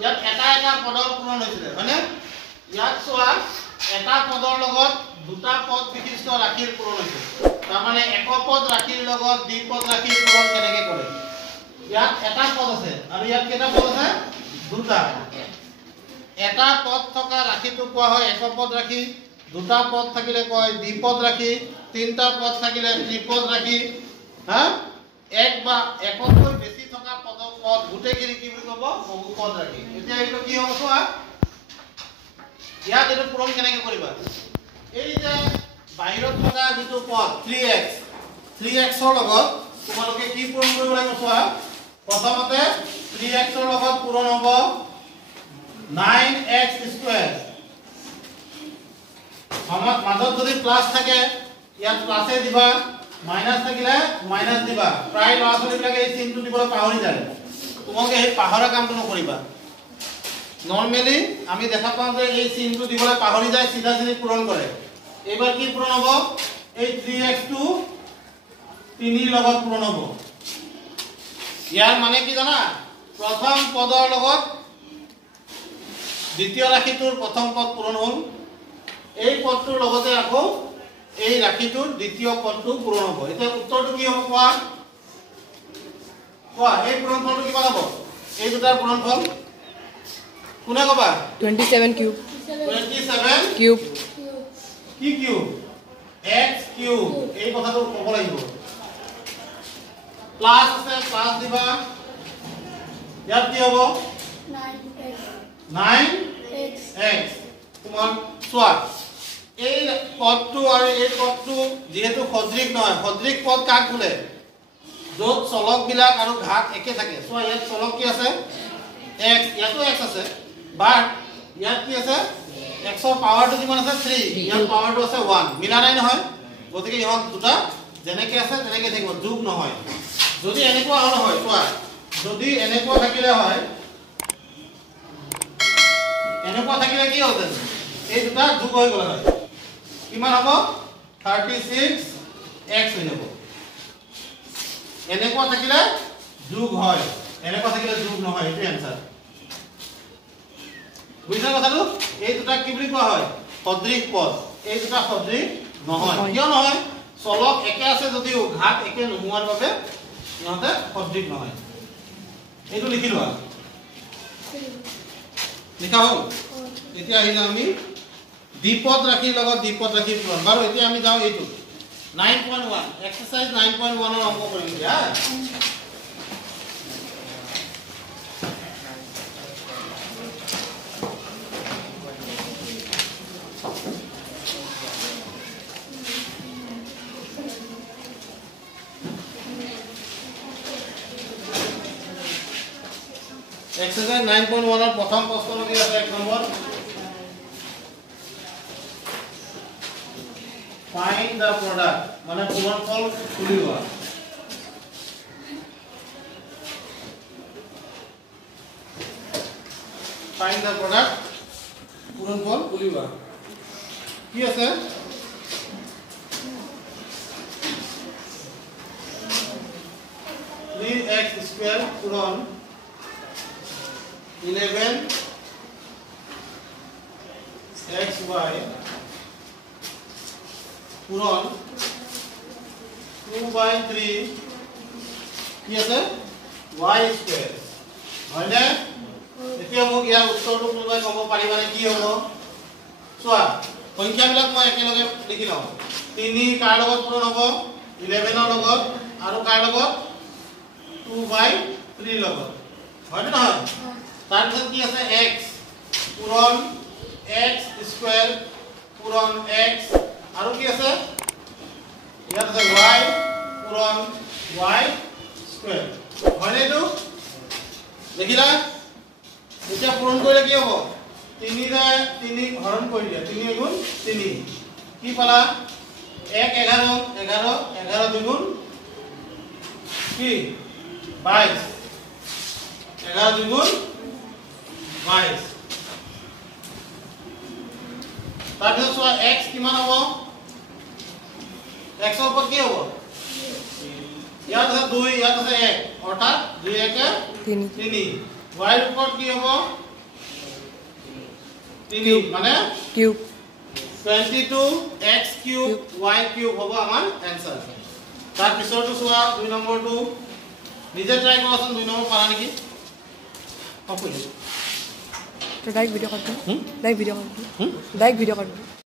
ইয়াত এটা পদৰ পূৰণ হৈছিলে হয়নে ইয়াত চোৱা এটা পদৰ লগত দুটা পদ বিশিষ্ট ৰাশিৰ পূৰণ হৈছে তাৰ মানে এক পদ ৰাশিৰ লগত দ্বিপদ ৰাশিৰ পূৰণ কেনেকৈ কৰে ইয়াত এটা পদ আছে আৰু ইয়াত কেইটা পদ আছে দুটা এটা পদ থকা ৰাশিটো কোৱা হয় এক পদ ৰাশি দুটা পদ থাকিলে কয় দ্বিপদ ৰাশি তিনটা পদ থাকিলে ত্ৰিপদ ৰাশি হা এক বা একতকৈ বেছি থকা পদ গোটেইখিনি কি বুলি ক'ব বহুপদ ৰাশি এতিয়া এইটো কি হ'ব চোৱা ইয়াত এইটো পূৰণ কেনেকৈ কৰিবা এই যে বাহিৰত থকা যিটো পদ 3x ৰ লগত তোমালোকে কি পূৰণ কৰিব লাগিব চোৱা প্ৰথমতে 3x ৰ লগত পূৰণ হ'ব 9x স্কয়াৰ আমাৰ মাজত যদি প্লাস থাকে ইয়াত প্লাসে দিবা মাইনাস থাকিলে মাইনাস দিবা প্ৰায় ল'ৰা ছোৱালীবিলাকে এই চিহ্নটো দিবলৈ পাহৰি যায় তোমালোকে এই পাহৰা কামটো নকৰিবা নৰমালি আমি দেখা পাওঁ যে এই চিহ্নটো দিবলৈ পাহৰি যায় সিধা সিধি পূৰণ কৰে এবাৰ কি পূৰণ হ'ব এই 3x টো 3 লগত পূৰণ হ'ব ইয়াৰ মানে কি জানা প্ৰথম পদৰ লগত দ্বিতীয় ৰাশিটোৰ প্ৰথম পদ পূৰণ হ'ল এই পদটোৰ লগতে আকৌ এই ৰাশিটোৰ দ্বিতীয় পদটো পূৰণ হ'ব এতিয়া উত্তৰটো কি হ'ব কোৱা এই পূৰণফলটো কিমান হ'ব এই দুটাৰ পূৰণফল কোনে কবা 27 কিউব 27 কিউব কি কিউব x কিউব এই কথাটো ক'ব লাগিব প্লাস আছে প্লাস দিবা ইয়াত কি হ'ব 9x তোমাৰ চোৱা এই পদটো আৰু এই পদটো যেহেতু সদৃশ নহয় সদৃশ পদ কাক বোলে য'ত চলক বিলাক আৰু ঘাত একে থাকে চোৱা ইয়াত চলক কি আছে x ইয়াতো x আছে বাট ইয়াত কি আছে x ৰ পাৱাৰটো কিমান আছে 3 ইয়াত পাৱাৰটো আছে 1 মিলা নাই নহয় গতিকে ইহঁত দুটা যেনেকৈ আছে তেনেকৈ থাকিব যোগ নহয় যদি এনেকুৱা হ'ল হয় চোৱা যদি এনেকুৱা থাকিলে হয় এনেকুৱা থাকিলে কি হ'ব এই দুটা যোগ হৈ গ'ল হয় কিমান হ'ব 36x হৈ যাব এনেকুৱা থাকিলে যোগ হয় এনেকুৱা থাকিলে যোগ নহয় এটো आंसर বুঝা কথাটো এই দুটা কি বুলি কোৱা হয় সদৃশ পদ এই দুটা সদৃশ নহয় কিয় নহয় চলক একে আছে যদিও ঘাত একে নোহোৱাৰ বাবে ইহঁতে সদৃশ নহয় এইটো লিখি লোৱা লিখা হ'ল এতিয়া আহিলে আমি দ্বিপদ ৰাশিৰ লগত দ্বিপদ ৰাশিৰ পূৰণ বাৰু এতিয়া আমি যাওঁ এইটো 9.1 এক্সাৰসাইজ 9.1 ৰ অংক কৰিম দিয়া Exercise 9.1 ৰ প্ৰথম প্ৰশ্নটো কি আছে 1 নম্বৰ Find the product মানে পূৰণফল উলিওৱা Find the product পূৰণফল উলিওৱা কি আছে 3x স্কয়াৰ পূৰণ 11 xy পূৰণ 2/3 কি আছে y স্কয়াৰ হয়নে এতিয়া মোক ইয়াৰ উত্তৰটো কোনবাই ক'ব পাৰিবানে কি হ'ব চোৱা সংখ্যাবিলাক মই একেলগে লিখি লওঁ 3 কাৰ লগত পূৰণ হ'ব 11 ৰ লগত আৰু কাৰ লগত 2/3 লগত হয়নে নহয় তাৰপিছত কি আছে x পূৰণ x স্কয়াৰ পূৰণ x আৰু কি আছে ইয়াত আছে y পূৰণ y স্কয়াৰ হয়নে এইটো দেখিলা এতিয়া পূৰণ কৰিলে কি হ'ব 3 ৰে 3 হৰণ কৰি দিয়া 3 গুণ 3 কি পালা 1 11 11 11 দুগুণ কি 22 11 দুগুণ 22 তাৰপিছত চোৱা x কিমান হ'ব x ৰ ওপৰত কি হ'ব ইয়াত আছে 2 ইয়াত আছে 1 অৰ্থাৎ 2 1 3 y ৰ ওপৰত কি হ'ব 3 মানে cube 22x cube y cube হ'ব আমাৰ आंसर তাৰ পিছৰটো চোৱা 2 নম্বৰটো নিজে ট্ৰাই কৰাচোন 2 নম্বৰ পাৰা নেকি অফ কৰি তো ডাইৰেক্ট ভিডিও কৰি ডাইৰেক্ট ভিডিও কৰি